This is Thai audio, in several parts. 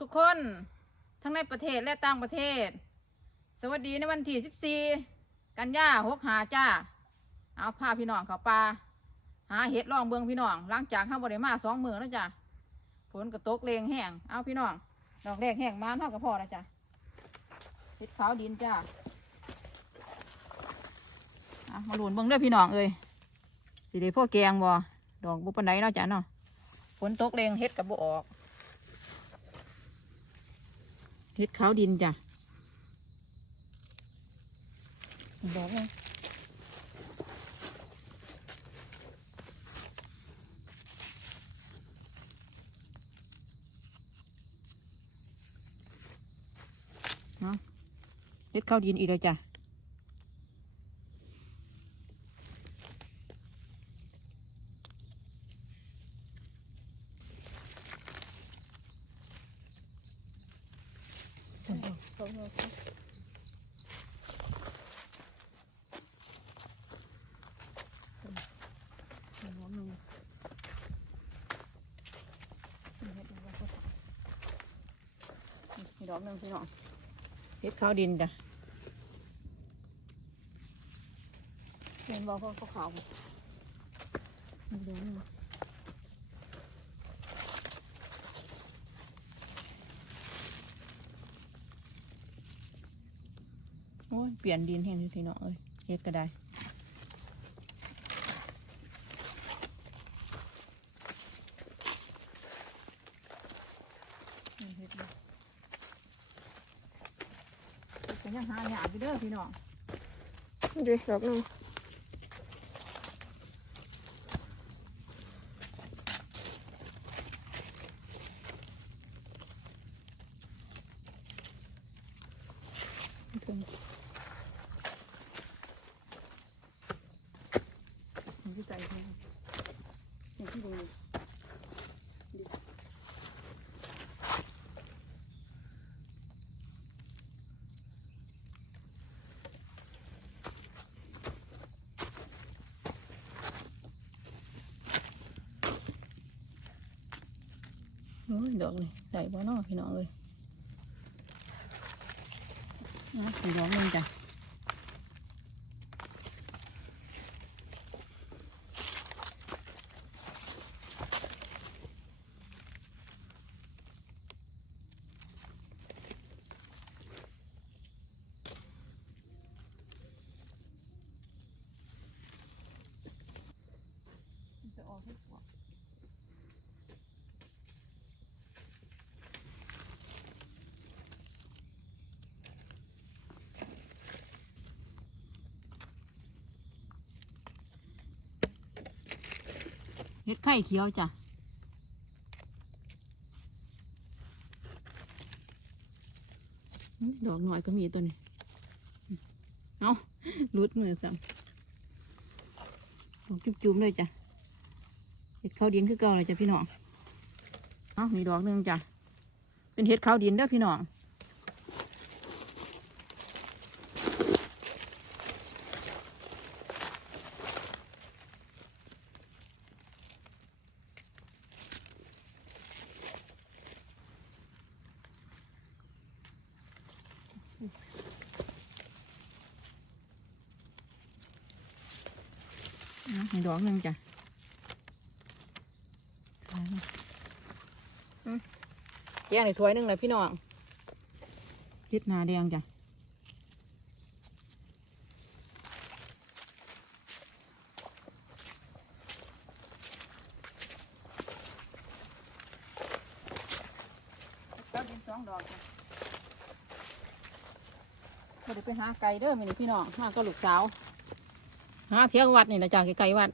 ทุกคน ทั้งในประเทศและต่างประเทศ สวัสดีในวันที่ 14 กันยาหกหาจ้า เอาพาพี่น้องเขาป่าหาเห็ดลองเบืองพี่น้องหลังจากข้าบริมาสองมือแล้วจ้ะฝนก็ตกเลงแห้งเอาพี่น้องดอกแรกแห้งมาเท่ากับพ่อแล้วจ้ะเห็ดขาวดินจ้ามาหลุนเบิ่งเด้อพี่น้องเอ้ยสิได้พ่อแกงบ่ดอกบุปันไดเนาะจ้ะเนาะฝนตกเลงเห็ดกับบุออก เห็ดขาวดินจ้ะบอกเลยเนาะเห็ดขาวดินอีกเลยจ้ะด อกหนึงพี่น้องเห็ดขาวดินจ้ะเห็นบอกเขาขาวๆอีกดอกหนึ่งโอ้ยเปลี่ยนดินแห้งเลยพี่น้องเอ้ยเฮ็ดก็ได้ นี่เฮ็ดเลยเป็น ยังหาหยาบอยู่เด้อพี่น้องเด็กดอกหนึงเพิ่นมันอยู่ใส่เพิ่นนี่ที่ดูดิ โอ้ยดอกนี่ใส่บ่เนาะพี่น้องเลยนะสีดอกหนึงจ้ะจะ เห็ดไข่เขียวจ้ะดอกหน่อยก็มีตัวนี้เอารุดมือซ้ำดอกจุ่มๆเลยจ้ะเห็ดข้าวดินคือเก่าเลยจ้ะพี่น้องเอามีดอกหนึ่งจ้ะเป็นเห็ดข้าวดินเด้อพี่น้อง เอามีดอกหนึ่งจ้ะถ่ายมาอืมแกงในถ้วยหนึ่งเลยพี่น้องเห็ดหนาแดงจ้ะก็เป็นสองดอกจ้ะก็เดี๋ยวไปหาไก่เด้อมีนี่พี่น้องหาก็ลูกสาว หาเที่ยววัดนี่นะจ้ะไก่วัด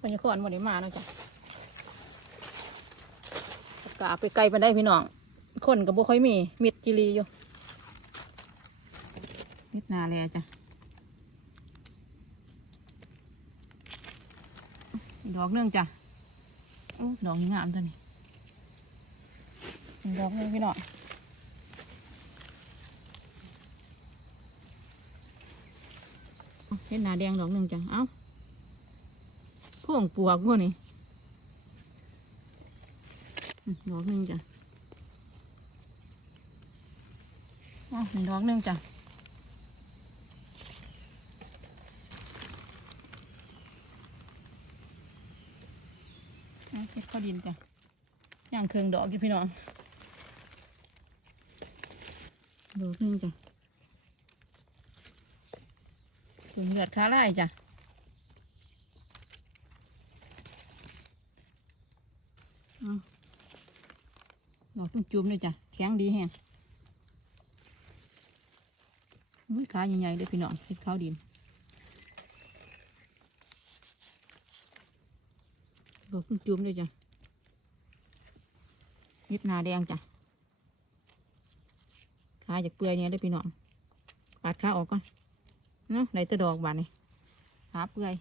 ปัญญาคอนบ่ได้มานะจ้ะกะไปไกลไปได้พี่น้อง คนก็บ่ค่อยมี มิดจิรีอยู่ มิดนาแลยจ้ะอีกดอกหนึงจ้ะอดอกงามตัวนี้อีกดอกหนึงพี่น้อง เห็นหนาแดงดอกหนึ่งจ้ะเอ้าพวงปวกพวกนี้ดอกหนึ่งจ้ะอ๋อหนึ่งดอกหนึ่งจ้ะเอาเฮ็ดข้าวดินจ้ะย่างเครื่องดอกอยู่พี่น้อง ดอกหนึ่งจ้ะ ถึงเลือดขาไล่จ้ะเอาดอกจุ่มๆเลยจ้ะแข็งดีแฮงอุ้ยขาใหญ่ๆเลยพี่น้องเห็ดข้าวดินบอกคุณจุ่มเลยจ้ะเห็ดหนาแดงจ้ะขาจากเปลือยเนี่ยเลยพี่น้องปาดขาออกก่อน เนาะไหนตะดอกบานนี่ขาเปลือย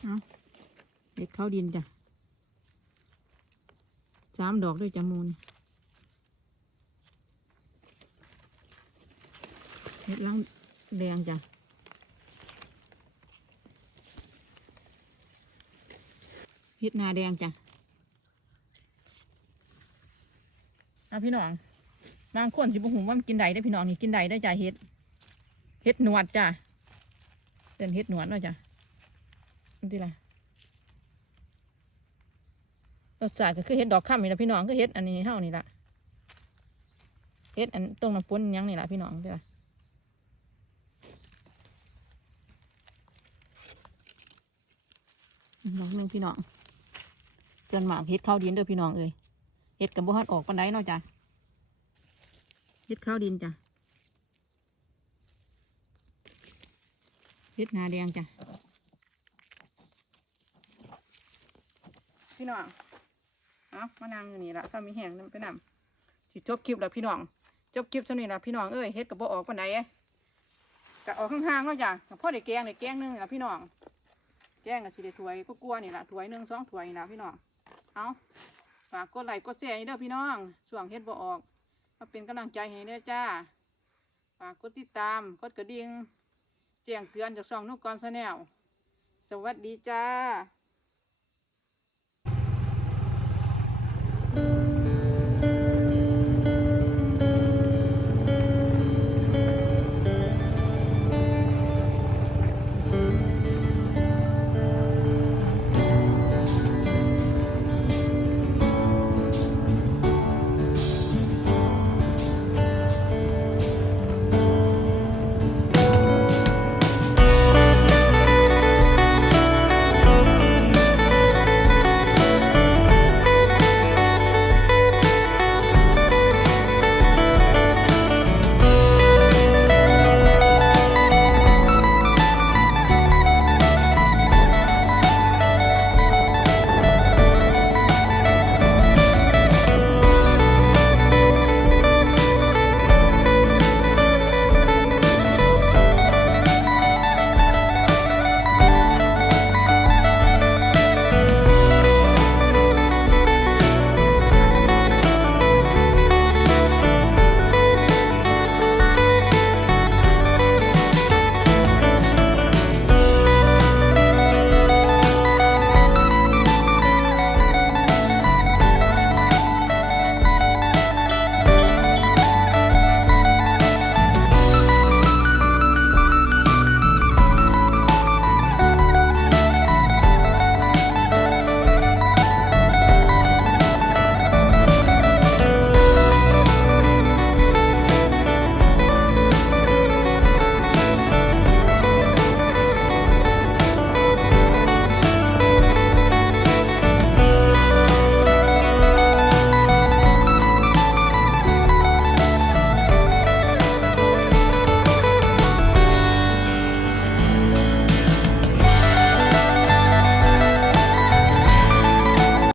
เอาเห็ดข้าวดินจ้ะสามดอกด้วยจมูลเห็ดล่างแดงจ้ะเห็ดนาแดงจ้ะเอาพี่น้องบางคนสิบหุมว่ามันกินได้ได้พี่น้องนี่กินได้ได้จ้ะเห็ด เห็ดหนวดจ้ะเป็นเห็ดหนวดเนาะจ้ะนี่ที่ละรสชาติก็คือเห็ดดอกข้ามนี่ละพี่น้องก็เห็ดอันนี้เท่านี่ละเห็ดอันตรงน้ำปุ้นยังนี่ละพี่น้องที่ละดอกหนึ่งพี่น้องส่วนมากเฮ็ดข้าวดินเด้อพี่น้องเอ้ยเฮ็ดกับบุหันออกปันไดเนาะจ้ะเฮ็ดข้าวดินจ้ะ เฮ็ดนาแดงจ้ะ พี่น้อง เอามานั่งอยู่นี่ละถ้ามีแห้งนำไปนำสิจบคลิปแล้วพี่น้อง จบคลิปเท่านี้ละพี่น้องเอ้ยเฮ็ดกับบ่ออกปันไดกะออกข้างๆเนาจ้ะก็พ่อได้แกงได้แกงหนึงนี่ละพี่น้อง แกงกับสิได้ถ้วยก็กลัวนี่ละถ้วยหนึ่งสองถ้วยนี่ละพี่น้อง เอาฝากกดไลค์กดแชร์ให้เด้อพี่น้องส่วงเฮ็ดบ่ออก มาเป็นกำลังใจให้เด้อจ้า ฝากกดติดตาม กดกระดิ่ง แจ้งเตือนจากช่องนุกกรชาแนลสวัสดีจ้า